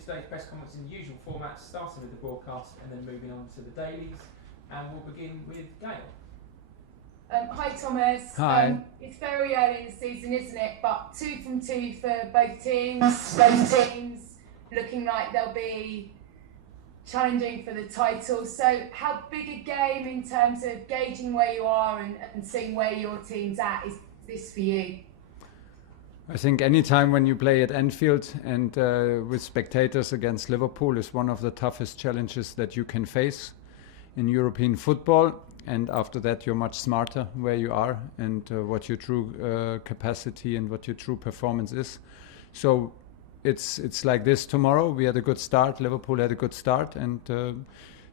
did today's press conference in the usual format, starting with the broadcast and then moving on to the dailies. And we'll begin with Gail. Hi Thomas. Hi. It's very early in the season, isn't it? But 2 from 2 for both teams. Both teams looking like they'll be challenging for the title. So how big a game in terms of gauging where you are and seeing where your team's at is this for you? I think any time when you play at Anfield and with spectators against Liverpool is one of the toughest challenges that you can face in European football. And after that, you're much smarter where you are and what your true capacity and what your true performance is. So it's like this tomorrow. We had a good start. Liverpool had a good start. And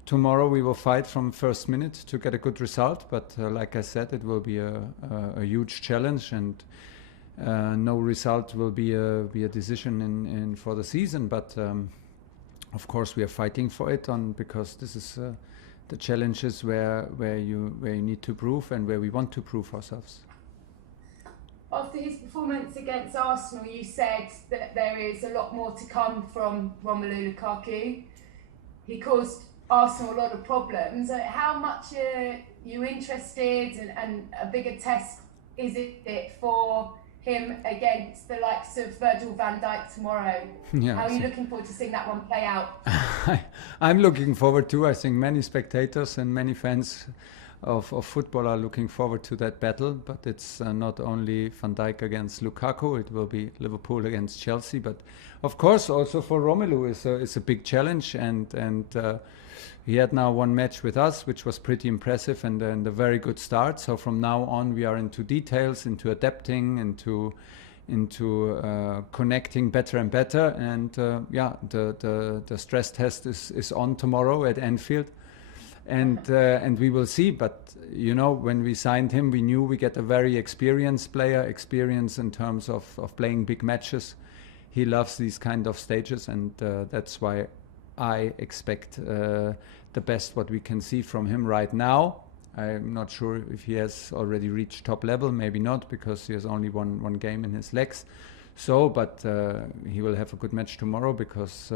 tomorrow we will fight from first minute to get a good result. But like I said, it will be a huge challenge. And no result will be a decision in for the season. But of course, we are fighting for it because this is the challenges where you need to prove and where we want to prove ourselves. After his performance against Arsenal, you said that there is a lot more to come from Romelu Lukaku. He caused Arsenal a lot of problems. How much are you interested and a bigger test is it for him against the likes of Virgil van Dijk tomorrow? Yeah, how are you looking forward to seeing that one play out? I'm looking forward to. I think many spectators and many fans of football are looking forward to that battle. But it's not only Van Dijk against Lukaku, it will be Liverpool against Chelsea. But of course also for Romelu is a big challenge and he had now one match with us, which was pretty impressive and a very good start. So from now on, we are into details, into adapting, into connecting better and better. And the stress test is on tomorrow at Anfield, and we will see. But you know, when we signed him, we knew we get a very experienced player, experience in terms of playing big matches. He loves these kind of stages, and that's why I expect the best what we can see from him right now. I'm not sure if he has already reached top level, maybe not, because he has only one game in his legs. So, but he will have a good match tomorrow because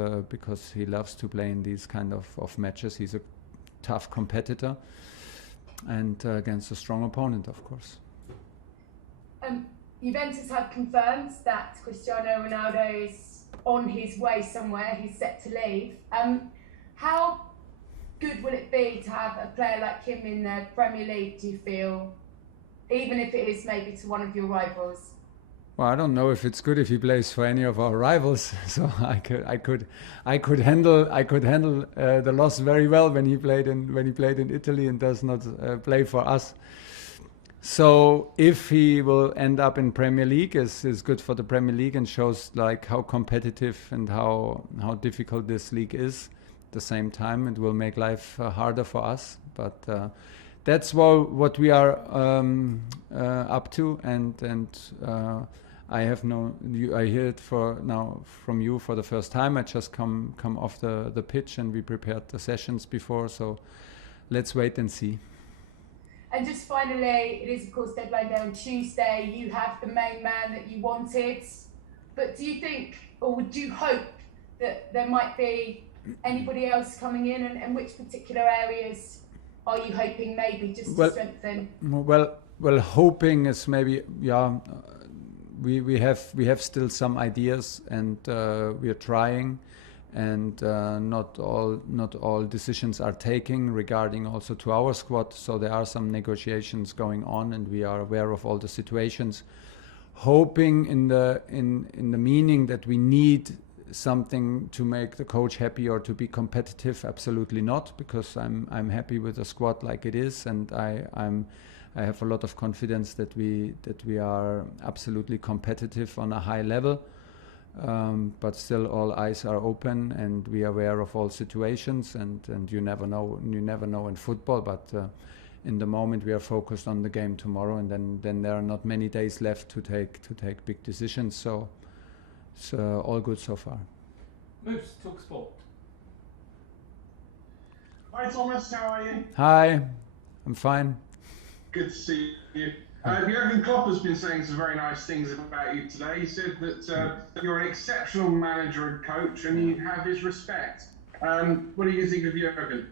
he loves to play in these kind of matches. He's a tough competitor and against a strong opponent, of course. Juventus have confirmed that Cristiano Ronaldo is on his way somewhere. He's set to leave. How good will it be to have a player like him in the Premier League, do you feel, even if it is maybe to one of your rivals? Well, I don't know if it's good if he plays for any of our rivals. So I could handle the loss very well when he played in Italy and does not play for us. So if he will end up in Premier League, is good for the Premier League and shows like how competitive and how difficult this league is. At the same time, it will make life harder for us. But that's what we are up to, and I hear it from you for the first time. I just come off the pitch and we prepared the sessions before. So let's wait and see. And just finally, it is of course deadline day on Tuesday. You have the main man that you wanted, but do you think, or would you hope that there might be anybody else coming in, and which particular areas are you hoping maybe just to strengthen? Well, hoping is maybe we have still some ideas and we are trying. And not all decisions are taken regarding also to our squad. So there are some negotiations going on, and we are aware of all the situations. Hoping in the meaning that we need something to make the coach happy or to be competitive, absolutely not, because I'm happy with the squad like it is, and I have a lot of confidence that we are absolutely competitive on a high level. But still all eyes are open and we are aware of all situations, and you never know in football, but in the moment we are focused on the game tomorrow, and then there are not many days left to take big decisions, so it's all good so far. Moose, talk sport. Hi Thomas, how are you? Hi, I'm fine. Good to see you. Jurgen Klopp has been saying some very nice things about you today. He said that you're an exceptional manager and coach, and you have his respect. What do you think of Jurgen?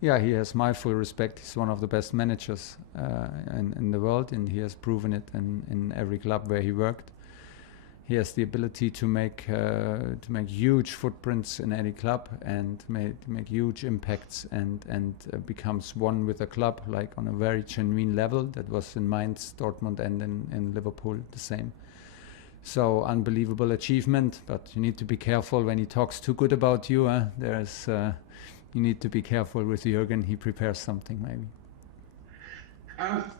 Yeah, he has my full respect. He's one of the best managers in the world, and he has proven it in every club where he worked. He has the ability to make huge footprints in any club and make huge impacts and becomes one with the club, like on a very genuine level. That was in Mainz, Dortmund, and in Liverpool the same. So unbelievable achievement, but you need to be careful when he talks too good about you. You need to be careful with Jurgen. He prepares something maybe.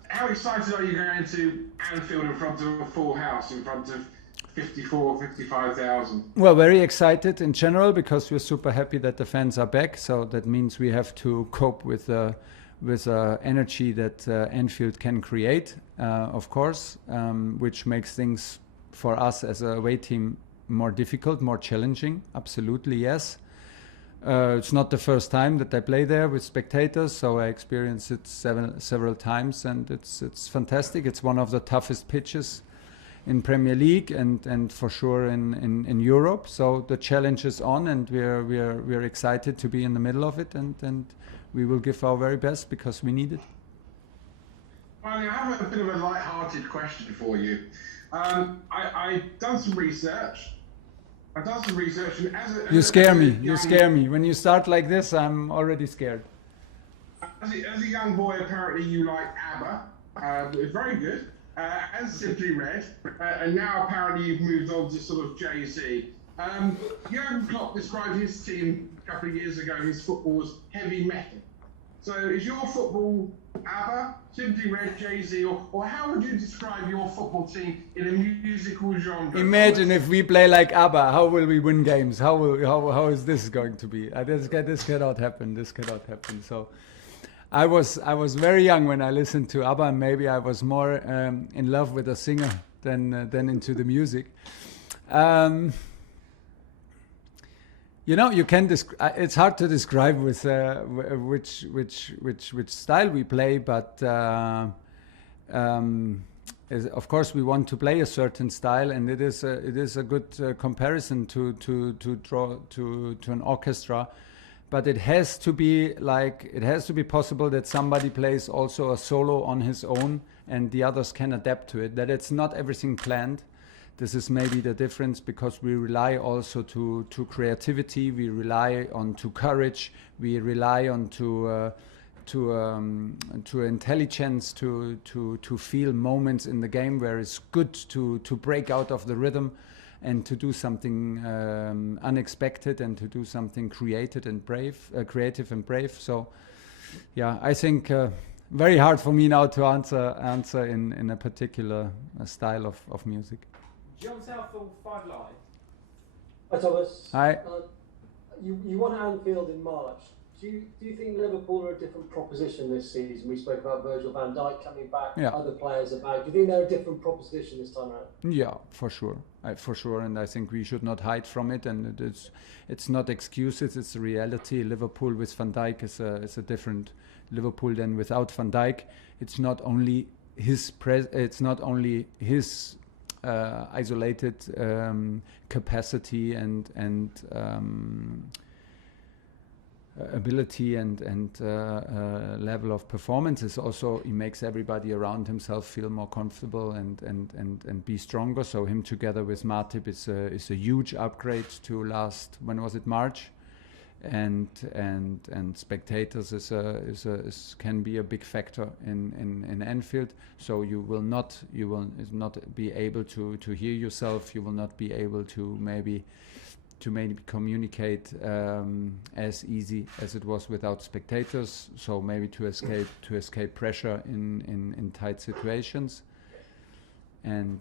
How excited are you going to Anfield in front of a full house, in front of 55,000? Well, very excited in general because we're super happy that the fans are back. So that means we have to cope with energy that Anfield can create, of course, which makes things for us as a away team more difficult, more challenging. Absolutely, yes. It's not the first time that I play there with spectators, so I experienced it several times, and it's fantastic. It's one of the toughest pitches in Premier League and for sure in Europe. So the challenge is on, and we're excited to be in the middle of it, and we will give our very best because we need it. Well, I have a bit of a light-hearted question for you. I've done some research. And you scare me. You scare me. When you start like this, I'm already scared. As a young boy, apparently you like ABBA. It's very good. And Simply Red. And now apparently you've moved on to sort of Jay-Z. Jurgen Klopp described his team a couple of years ago, his football as heavy metal. So is your football ABBA, Simply Red, Jay-Z, or how would you describe your football team in a musical genre? Imagine if we play like ABBA, how will we win games? How is this going to be? This cannot happen. This cannot happen. So I was very young when I listened to ABBA, and maybe I was more in love with the singer than into the music. You know, you can. It's hard to describe with which style we play, but of course we want to play a certain style, and it is a good comparison to draw to an orchestra. But it has to be possible that somebody plays also a solo on his own, and the others can adapt to it. That it's not everything planned. This is maybe the difference, because we rely also to creativity, we rely on to courage, we rely on to intelligence, to feel moments in the game where it's good to break out of the rhythm and to do something unexpected and to do something creative and brave. So, yeah, I think very hard for me now to answer in a particular style of music. John Southall, 5 Live. Hi Thomas. Hi. You won Anfield in March. Do you think Liverpool are a different proposition this season? We spoke about Virgil van Dijk coming back, other players about. Do you think they're a different proposition this time around? Yeah, for sure. And I think we should not hide from it. And it's not excuses, it's a reality. Liverpool with Van Dijk is a different Liverpool than without Van Dijk. It's not only his isolated capacity and ability and level of performance. Is also, he makes everybody around himself feel more comfortable and be stronger. So him together with Matip is a huge upgrade to last, when was it, March? And spectators can be a big factor in Anfield. So you will not be able to hear yourself. You will not be able to maybe communicate as easy as it was without spectators. So maybe to escape pressure in tight situations. And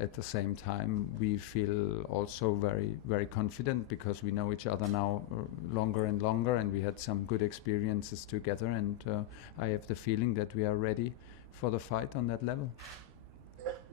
at the same time, we feel also very, very confident because we know each other now longer and longer, and we had some good experiences together. And I have the feeling that we are ready for the fight on that level.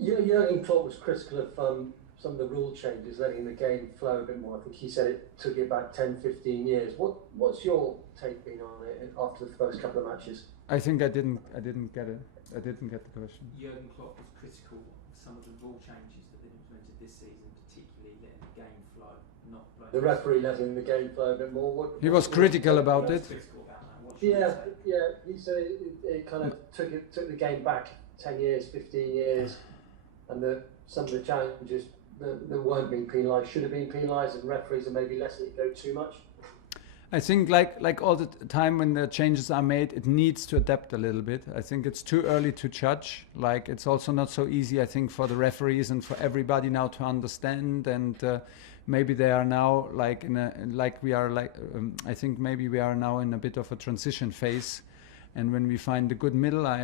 Jurgen Klopp was critical of some of the rule changes, letting the game flow a bit more. I think he said it took it about 10-15 years. What's your take been on it after the first couple of matches? I think I didn't get it. I didn't get the question. Jurgen Klopp was critical of some of the rule changes that they've implemented this season, particularly letting the game flow, not the referee letting the game flow a bit more. He was critical about it. Yeah. He said it kind of took the game back 10 years, 15 years, and that some of the challenges that weren't being penalised should have been penalised, and referees are maybe letting it go too much. I think like all the time when the changes are made, it needs to adapt a little bit. I think it's too early to judge. Like, it's also not so easy, I think, for the referees and for everybody now to understand. And maybe they are now I think maybe we are now in a bit of a transition phase. And when we find a good middle, I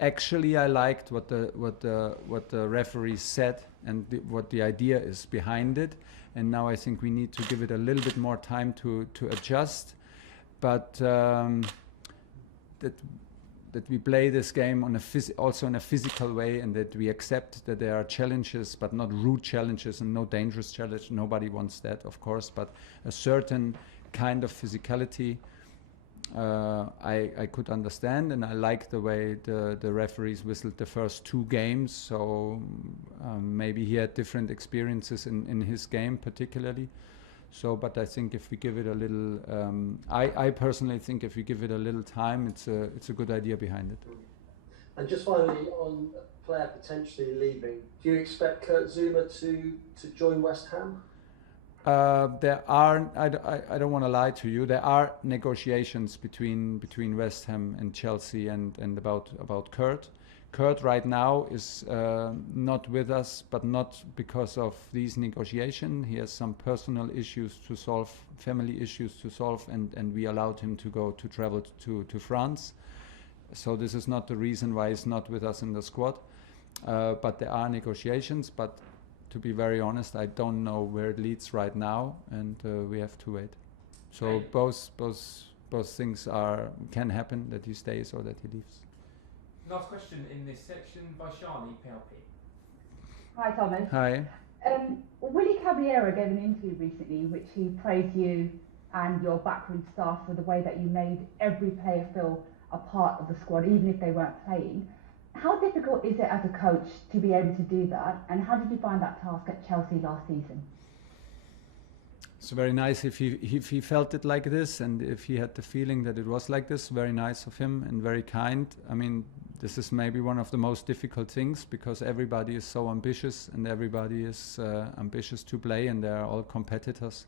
liked what the referee said and what the idea is behind it. And now I think we need to give it a little bit more time to adjust, but that we play this game on also in a physical way, and that we accept that there are challenges, but not rude challenges and no dangerous challenge. Nobody wants that, of course, but a certain kind of physicality. I could understand, and I like the way the referees whistled the first 2 games. So maybe he had different experiences in his game particularly. So, but I think if we give it a little, I personally think if we give it a little time, it's a good idea behind it. And just finally, on a player potentially leaving, do you expect Kurt Zouma to join West Ham? There are, I don't want to lie to you, there are negotiations between West Ham and Chelsea and about Kurt. Kurt right now is not with us, but not because of these negotiations. He has some personal issues to solve, family issues to solve, and we allowed him to travel to France. So this is not the reason why he's not with us in the squad. But there are negotiations, but to be very honest, I don't know where it leads right now, and we have to wait. So both things can happen, that he stays or that he leaves. Last question in this section by Shani PLP. Hi, Thomas. Hi. Willy Caballero gave an interview recently which he praised you and your backroom staff for the way that you made every player feel a part of the squad, even if they weren't playing. How difficult is it as a coach to be able to do that, and how did you find that task at Chelsea last season? It's very nice if he felt it like this, and if he had the feeling that it was like this. Very nice of him and very kind. I mean, this is maybe one of the most difficult things, because everybody is so ambitious and everybody is ambitious to play, and they are all competitors.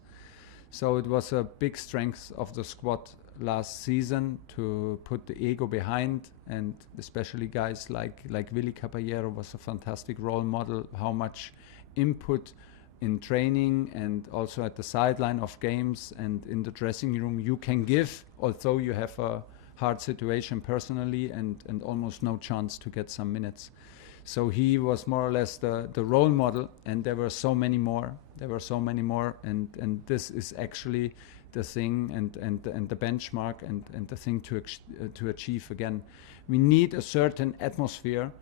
So it was a big strength of the squad last season to put the ego behind, and especially guys like Willy Caballero was a fantastic role model, how much input in training and also at the sideline of games and in the dressing room you can give, although you have a hard situation personally and almost no chance to get some minutes. So he was more or less the role model, and there were so many more. And this is actually the thing and the benchmark and the thing to achieve again. We need a certain atmosphere,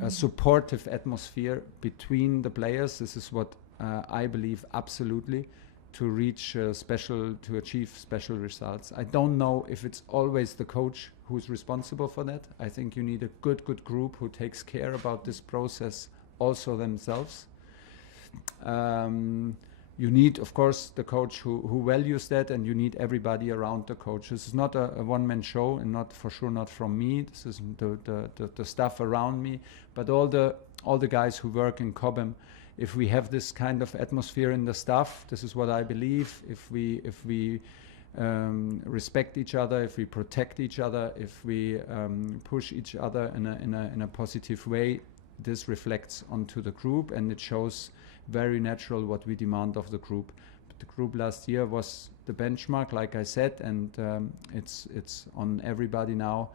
a supportive atmosphere between the players. This is what I believe absolutely, to achieve special results. I don't know if it's always the coach who's responsible for that. I think you need a good group who takes care about this process also themselves. You need, of course, the coach who values that, and you need everybody around the coach. This is not a one-man show, and not for sure not from me. This is the staff around me, but all the guys who work in Cobham. If we have this kind of atmosphere in the staff, this is what I believe. If we respect each other, if we protect each other, if we push each other in a positive way, this reflects onto the group, and it shows very natural what we demand of the group. But the group last year was the benchmark, like I said, and it's on everybody now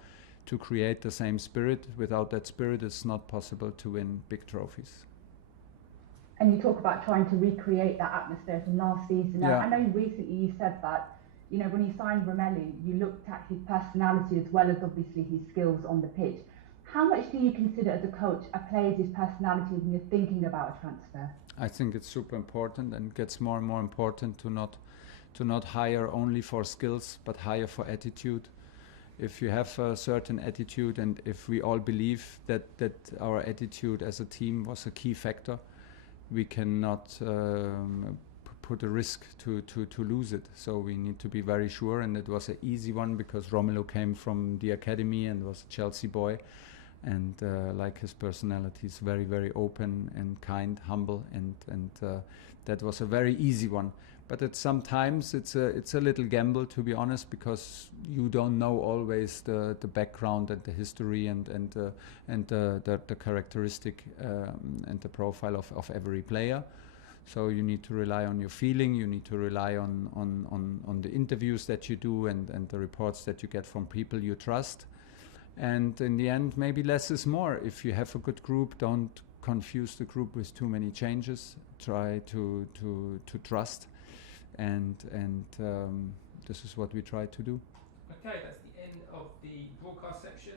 to create the same spirit. Without that spirit, it's not possible to win big trophies. And you talk about trying to recreate that atmosphere from last season. Yeah. I know recently you said that, you know, when you signed Romelu, you looked at his personality as well as obviously his skills on the pitch. How much do you consider as a coach a player's personality when you're thinking about a transfer? I think it's super important, and gets more and more important to not hire only for skills, but hire for attitude. If you have a certain attitude, and if we all believe that our attitude as a team was a key factor, we cannot put a risk to lose it. So we need to be very sure, and it was an easy one because Romelu came from the academy and was a Chelsea boy, and like his personality is very, very open and kind, humble, and that was a very easy one. But sometimes it's a little gamble, to be honest, because you don't know always the background and the history and the characteristic and the profile of every player. So you need to rely on your feeling. You need to rely on the interviews that you do and the reports that you get from people you trust. And in the end, maybe less is more. If you have a good group, don't confuse the group with too many changes. Try to trust. And this is what we try to do. Okay, that's the end of the broadcast section.